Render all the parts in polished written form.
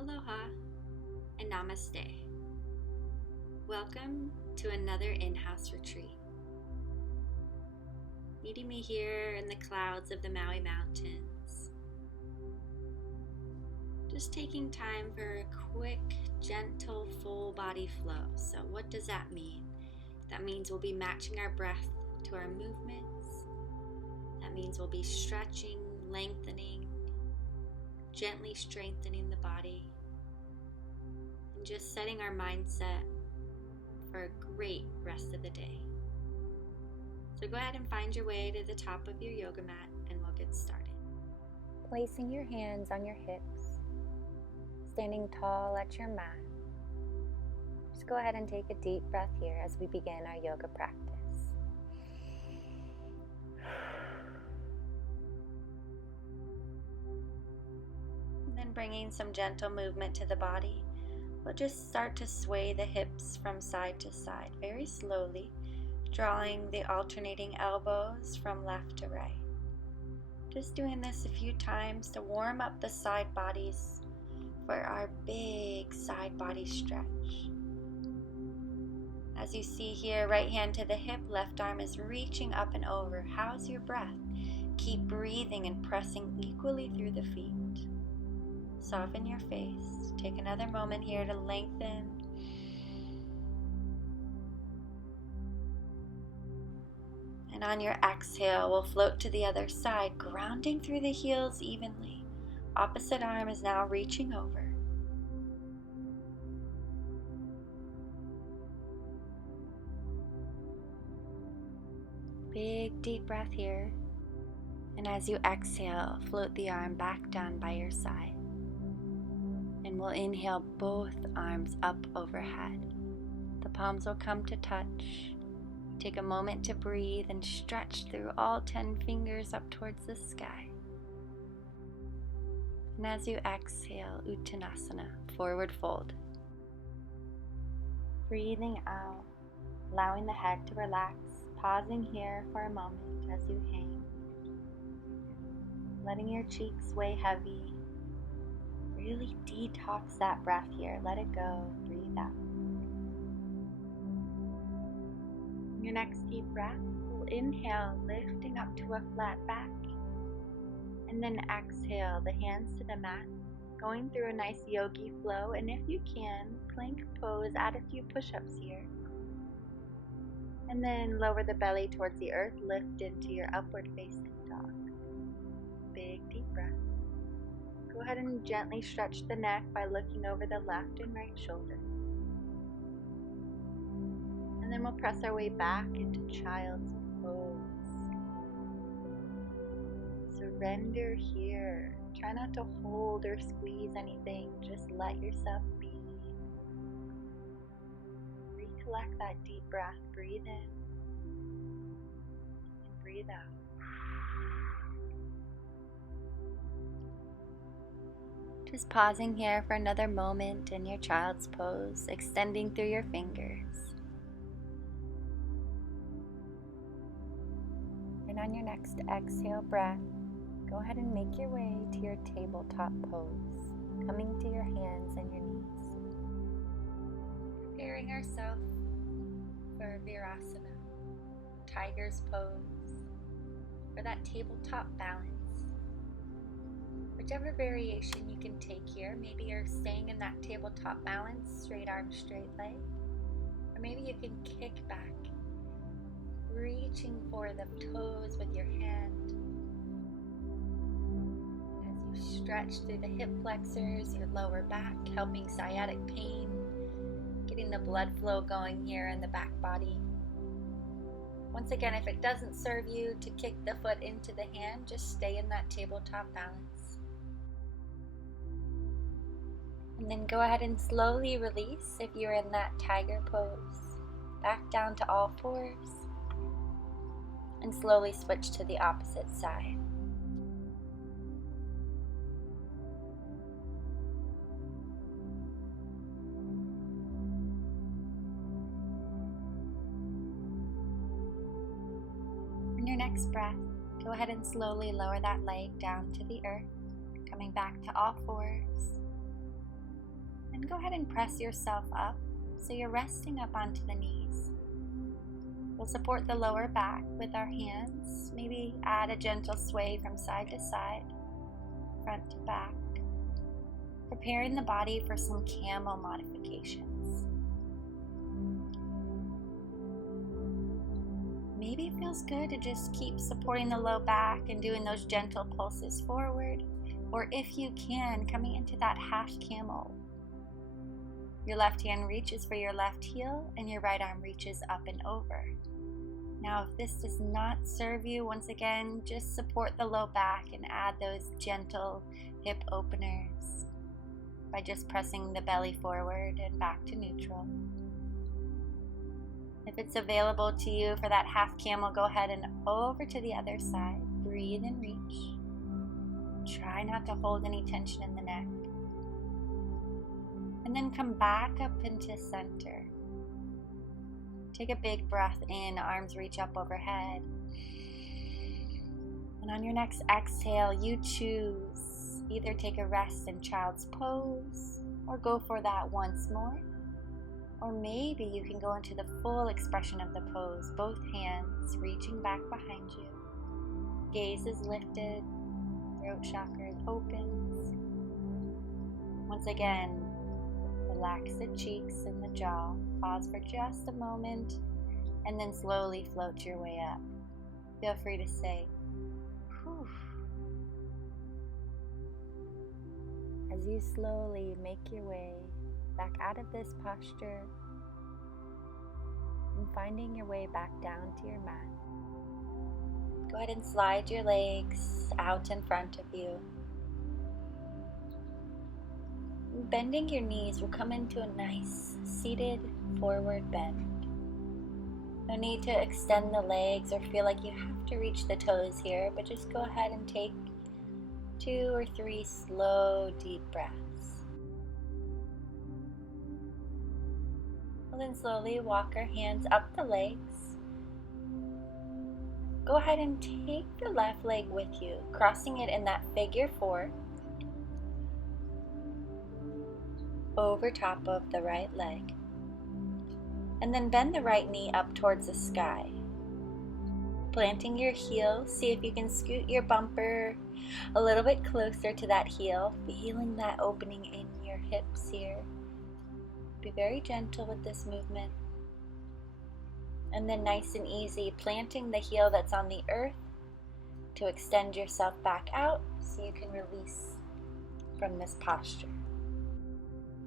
Aloha and Namaste. Welcome to another in-house retreat. Meeting me here in the clouds of the Maui Mountains. Just taking time for a quick, gentle, full body flow. So what does that mean? That means we'll be matching our breath to our movements. That means we'll be stretching, lengthening, gently strengthening the body, and just setting our mindset for a great rest of the day. So go ahead and find your way to the top of your yoga mat and we'll get started. Placing your hands on your hips, standing tall at your mat. Just go ahead and take a deep breath here as we begin our yoga practice. And then bringing some gentle movement to the body, we'll just start to sway the hips from side to side very slowly, drawing the alternating elbows from left to right. Just doing this a few times to warm up the side bodies for our big side body stretch. As you see here, right hand to the hip, left arm is reaching up and over. How's your breath? Keep breathing and pressing equally through the feet. Soften your face. Take another moment here to lengthen. And on your exhale, we'll float to the other side, grounding through the heels evenly. Opposite arm is now reaching over. Big deep breath here. And as you exhale, float the arm back down by your side. And we'll inhale both arms up overhead. The palms will come to touch. Take a moment to breathe and stretch through all 10 fingers up towards the sky. And as you exhale, Uttanasana, forward fold. Breathing out, allowing the head to relax, pausing here for a moment as you hang. Letting your cheeks weigh heavy. Really detox that breath here. Let it go. Breathe out. Your next deep breath, we'll inhale, lifting up to a flat back. And then exhale, the hands to the mat, going through a nice yogi flow. And if you can, plank pose, add a few push-ups here. And then lower the belly towards the earth, lift into your upward facing dog. Big deep breath. Go ahead and gently stretch the neck by looking over the left and right shoulder. And then we'll press our way back into child's pose. Surrender here. Try not to hold or squeeze anything. Just let yourself be. Recollect that deep breath. Breathe in and breathe out. Just pausing here for another moment in your child's pose, extending through your fingers. And on your next exhale breath, go ahead and make your way to your tabletop pose, coming to your hands and your knees. Preparing ourselves for Virasana, tiger's pose, for that tabletop balance. Whichever variation you can take here, maybe you're staying in that tabletop balance, straight arm, straight leg, or maybe you can kick back, reaching for the toes with your hand. As you stretch through the hip flexors, your lower back, helping sciatic pain, getting the blood flow going here in the back body. Once again, if it doesn't serve you to kick the foot into the hand, just stay in that tabletop balance. And then go ahead and slowly release if you're in that tiger pose. Back down to all fours. And slowly switch to the opposite side. On your next breath, go ahead and slowly lower that leg down to the earth, coming back to all fours. go ahead and press yourself up so you're resting up onto the knees. We'll support the lower back with our hands. Maybe add a gentle sway from side to side, front to back, preparing the body for some camel modifications. Maybe it feels good to just keep supporting the low back and doing those gentle pulses forward, or if you can, coming into that half camel. Your left hand reaches for your left heel and your right arm reaches up and over. Now, if this does not serve you, once again, just support the low back and add those gentle hip openers by just pressing the belly forward and back to neutral. If it's available to you for that half camel, go ahead and over to the other side. Breathe and reach. Try not to hold any tension in the neck. And then come back up into center. Take a big breath in, arms reach up overhead. And on your next exhale, you choose. Either take a rest in child's pose, or go for that once more. Or maybe you can go into the full expression of the pose, both hands reaching back behind you. Gaze is lifted, throat chakra opens. Once again, relax the cheeks and the jaw. Pause for just a moment and then slowly float your way up. Feel free to say, whew. As you slowly make your way back out of this posture and finding your way back down to your mat, go ahead and slide your legs out in front of you. Bending your knees will come into a nice seated forward bend. No need to extend the legs or feel like you have to reach the toes here, but just go ahead and take 2 or 3 slow, deep breaths. We'll then slowly walk our hands up the legs. Go ahead and take the left leg with you, crossing it in that figure 4 over top of the right leg. And then bend the right knee up towards the sky. Planting your heel, see if you can scoot your bumper a little bit closer to that heel, feeling that opening in your hips here. Be very gentle with this movement. And then nice and easy, planting the heel that's on the earth to extend yourself back out so you can release from this posture.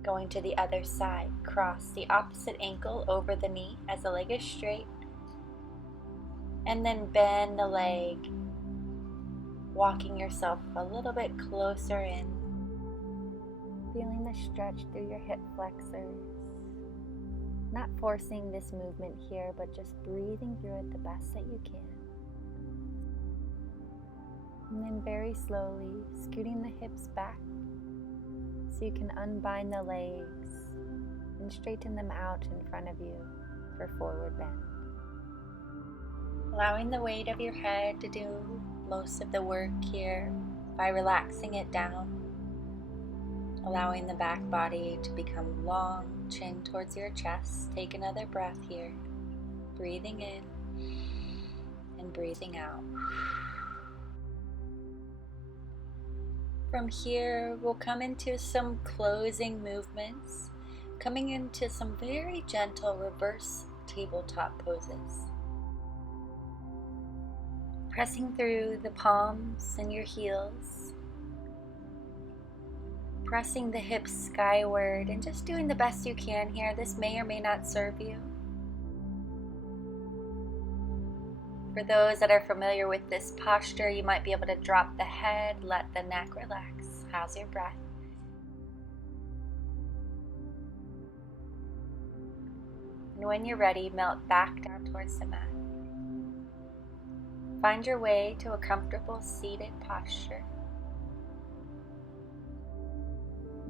Going to the other side, cross the opposite ankle over the knee as the leg is straight. And then bend the leg, walking yourself a little bit closer in. Feeling the stretch through your hip flexors. Not forcing this movement here, but just breathing through it the best that you can. And then very slowly, scooting the hips back so you can unbind the legs and straighten them out in front of you for forward bend. Allowing the weight of your head to do most of the work here by relaxing it down. Allowing the back body to become long, chin towards your chest. Take another breath here. Breathing in and breathing out. From here, we'll come into some closing movements, coming into some very gentle reverse tabletop poses. Pressing through the palms and your heels. Pressing the hips skyward and just doing the best you can here. This may or may not serve you. For those that are familiar with this posture, you might be able to drop the head, let the neck relax. How's your breath? And when you're ready, melt back down towards the mat. Find your way to a comfortable seated posture.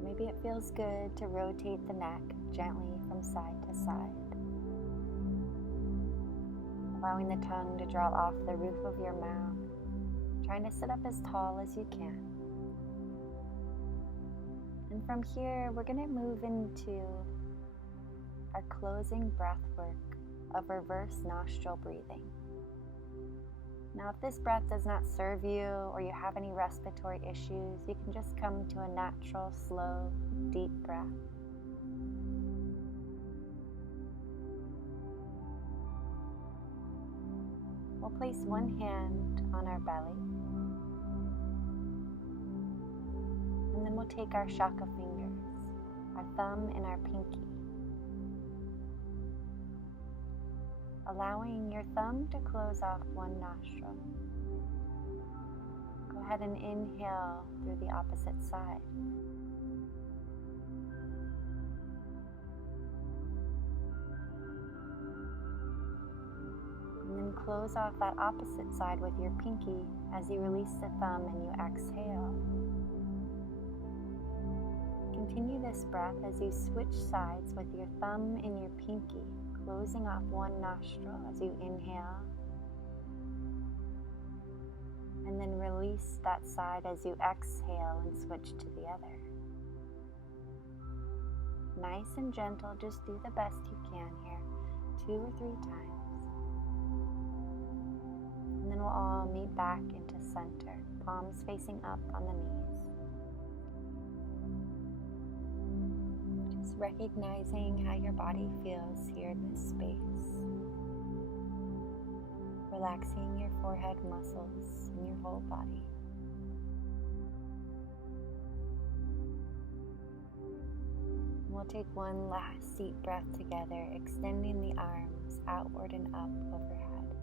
Maybe it feels good to rotate the neck gently from side to side. Allowing the tongue to draw off the roof of your mouth. Trying to sit up as tall as you can. And from here, we're going to move into our closing breath work of reverse nostril breathing. Now, if this breath does not serve you or you have any respiratory issues, you can just come to a natural, slow, deep breath. We'll place one hand on our belly, and then we'll take our shaka fingers, our thumb and our pinky, allowing your thumb to close off one nostril. Go ahead and inhale through the opposite side. And then close off that opposite side with your pinky as you release the thumb and you exhale. Continue this breath as you switch sides with your thumb and your pinky, closing off one nostril as you inhale, and then release that side as you exhale and switch to the other. Nice and gentle, just do the best you can here, 2 or 3 times. And then we'll all meet back into center, palms facing up on the knees. Just recognizing how your body feels here in this space. Relaxing your forehead muscles and your whole body. We'll take one last deep breath together, extending the arms outward and up overhead.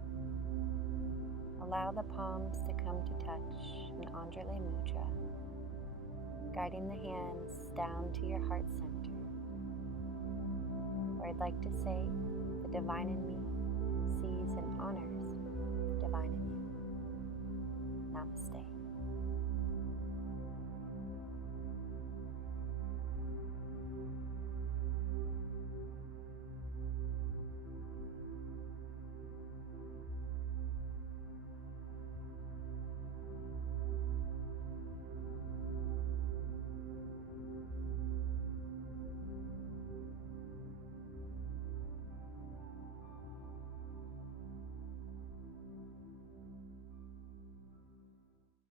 Allow the palms to come to touch in Anjali Mudra, guiding the hands down to your heart center, where I'd like to say, the divine in me sees and honors the divine in you. Namaste.